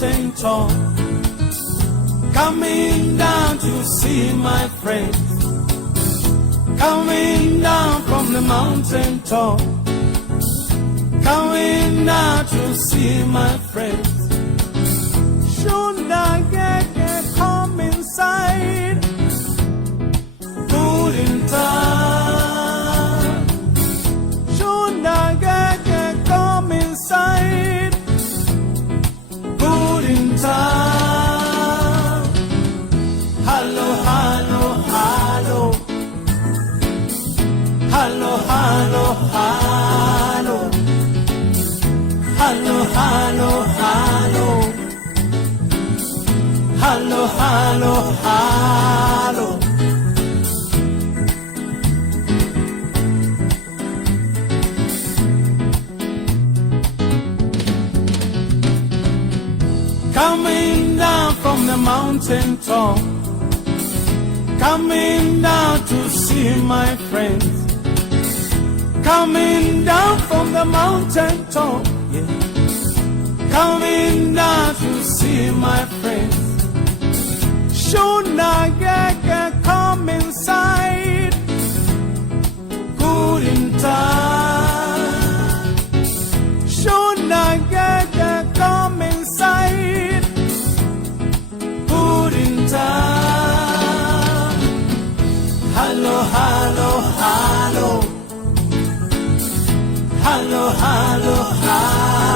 mountain top, coming down to see my friends, coming down from the mountain top, coming down to see my friends. Should I get come inside? Good in time. Should I get come inside? Good in time. Hello, hello, hello. Hello, hello, hello. Hello, hello, hello. Hello, hello, hello. Coming down from the mountain top, coming down to see my friends, coming down from the mountain top, yeah. Coming down to see my friends. Should I get come inside? Good in time. Should I get come inside? Good in time. Hello, hello, hello. Hello, hello, hello.